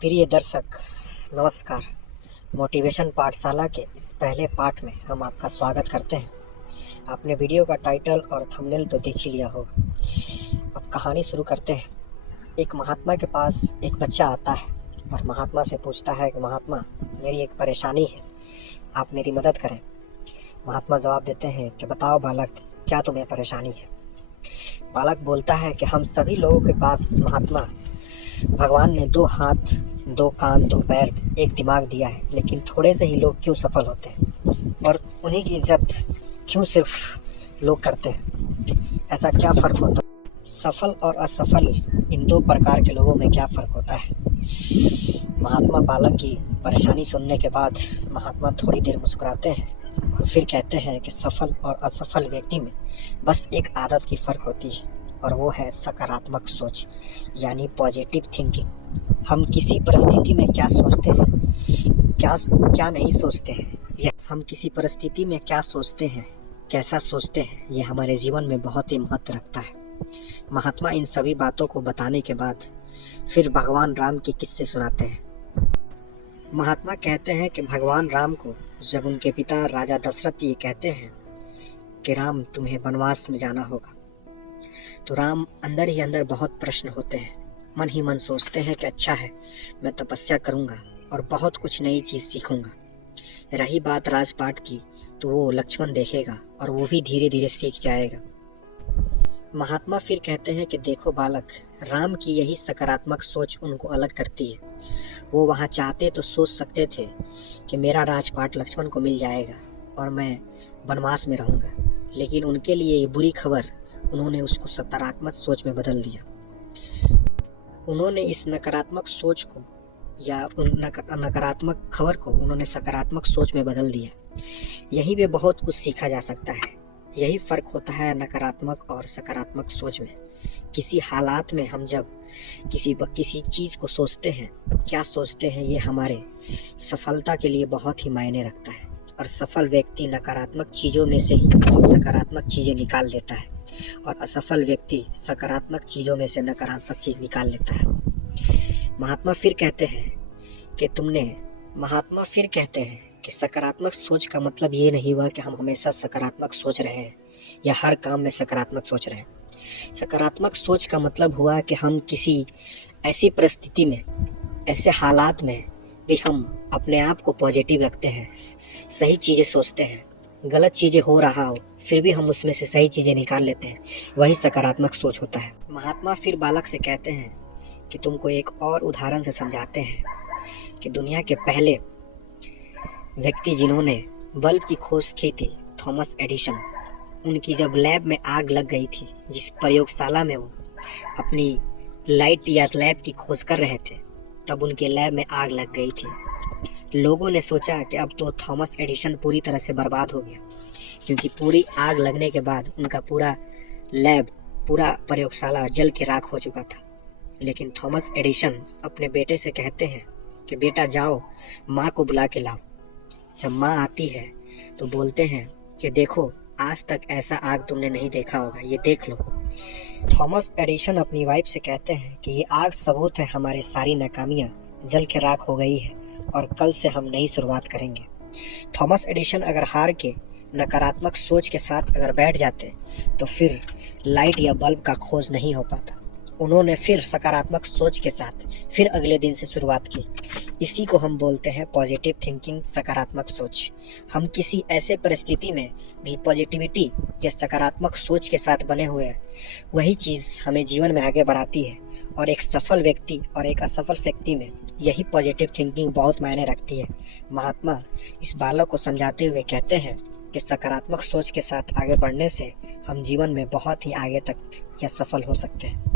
प्रिय दर्शक, नमस्कार। मोटिवेशन पाठशाला के इस पहले पाठ में हम आपका स्वागत करते हैं। आपने वीडियो का टाइटल और थंबनेल तो देख ही लिया होगा। अब कहानी शुरू करते हैं। एक महात्मा के पास एक बच्चा आता है और महात्मा से पूछता है कि महात्मा, मेरी एक परेशानी है, आप मेरी मदद करें। महात्मा जवाब देते हैं कि बताओ बालक, क्या तुम्हें परेशानी है। बालक बोलता है कि हम सभी लोगों के पास महात्मा, भगवान ने 2 हाथ, 2 कान, 2 पैर, एक दिमाग दिया है, लेकिन थोड़े से ही लोग क्यों सफल होते हैं और उन्हीं की इज्जत क्यों सिर्फ लोग करते हैं। ऐसा क्या फ़र्क होता है? सफल और असफल इन 2 प्रकार के लोगों में क्या फ़र्क होता है? महात्मा बालक की परेशानी सुनने के बाद महात्मा थोड़ी देर मुस्कुराते हैं और फिर कहते हैं कि सफल और असफल व्यक्ति में बस एक आदत की फ़र्क होती है और वो है सकारात्मक सोच, यानी पॉजिटिव थिंकिंग। हम किसी परिस्थिति में क्या सोचते हैं, क्या नहीं सोचते हैं, या हम किसी परिस्थिति में क्या सोचते हैं, कैसा सोचते हैं, ये हमारे जीवन में बहुत ही महत्व रखता है। महात्मा इन सभी बातों को बताने के बाद फिर भगवान राम के किस्से सुनाते हैं। महात्मा कहते हैं कि भगवान राम को जब उनके पिता राजा दशरथ ये कहते हैं कि राम, तुम्हें वनवास में जाना होगा, तो राम अंदर ही अंदर बहुत प्रश्न होते हैं। मन ही मन सोचते हैं कि अच्छा है, मैं तपस्या करूंगा और बहुत कुछ नई चीज़ सीखूंगा। रही बात राजपाट की, तो वो लक्ष्मण देखेगा और वो भी धीरे धीरे सीख जाएगा। महात्मा फिर कहते हैं कि देखो बालक, राम की यही सकारात्मक सोच उनको अलग करती है। वो वहाँ चाहते तो सोच सकते थे कि मेरा राजपाट लक्ष्मण को मिल जाएगा और मैं वनवास में रहूँगा, लेकिन उनके लिए ये बुरी खबर, उन्होंने उसको सकारात्मक सोच में बदल दिया। उन्होंने इस नकारात्मक सोच को या नकारात्मक खबर को उन्होंने सकारात्मक सोच में बदल दिया। यहीं पे बहुत कुछ सीखा जा सकता है। यही फ़र्क होता है नकारात्मक और सकारात्मक सोच में। किसी हालात में हम जब किसी चीज़ को सोचते हैं, क्या सोचते हैं, ये हमारे सफलता के लिए बहुत ही मायने रखता है। और सफल व्यक्ति नकारात्मक चीज़ों में से ही सकारात्मक चीज़ें निकाल लेता है और असफल व्यक्ति सकारात्मक चीज़ों में से नकारात्मक चीज़ निकाल लेता है। महात्मा फिर कहते हैं कि सकारात्मक सोच का मतलब ये नहीं हुआ कि हम हमेशा सकारात्मक सोच रहे हैं या हर काम में सकारात्मक सोच रहे हैं। सकारात्मक सोच का मतलब हुआ कि हम किसी ऐसी परिस्थिति में, ऐसे हालात में भी हम अपने आप को पॉजिटिव रखते हैं, सही चीज़ें सोचते हैं। गलत चीज़ें हो रहा हो फिर भी हम उसमें से सही चीज़ें निकाल लेते हैं, वही सकारात्मक सोच होता है। महात्मा फिर बालक से कहते हैं कि तुमको एक और उदाहरण से समझाते हैं कि दुनिया के पहले व्यक्ति जिन्होंने बल्ब की खोज की थी, थॉमस एडिसन, उनकी जब लैब में आग लग गई थी, जिस प्रयोगशाला में वो अपनी लाइट या लैब की खोज कर रहे थे, तब उनके लैब में आग लग गई थी। लोगों ने सोचा कि अब तो थॉमस एडिसन पूरी तरह से बर्बाद हो गया, क्योंकि पूरी आग लगने के बाद उनका पूरा लैब, पूरा प्रयोगशाला जल के राख हो चुका था। लेकिन थॉमस एडिसन अपने बेटे से कहते हैं कि बेटा जाओ, माँ को बुला के लाओ। जब माँ आती है तो बोलते हैं कि देखो, आज तक ऐसा आग तुमने नहीं देखा होगा, ये देख लो। थॉमस एडिसन अपनी वाइफ से कहते हैं कि ये आग सबूत है, हमारी सारी नाकामियाँ जल के राख हो गई है और कल से हम नई शुरुआत करेंगे। थॉमस एडिसन अगर हार के नकारात्मक सोच के साथ अगर बैठ जाते तो फिर लाइट या बल्ब का खोज नहीं हो पाता। उन्होंने फिर सकारात्मक सोच के साथ फिर अगले दिन से शुरुआत की। इसी को हम बोलते हैं पॉजिटिव थिंकिंग, सकारात्मक सोच। हम किसी ऐसे परिस्थिति में भी पॉजिटिविटी या सकारात्मक सोच के साथ बने हुए हैं, वही चीज़ हमें जीवन में आगे बढ़ाती है। और एक सफल व्यक्ति और एक असफल व्यक्ति में यही पॉजिटिव थिंकिंग बहुत मायने रखती है। महात्मा इस बालक को समझाते हुए कहते हैं कि सकारात्मक सोच के साथ आगे बढ़ने से हम जीवन में बहुत ही आगे तक या सफल हो सकते हैं।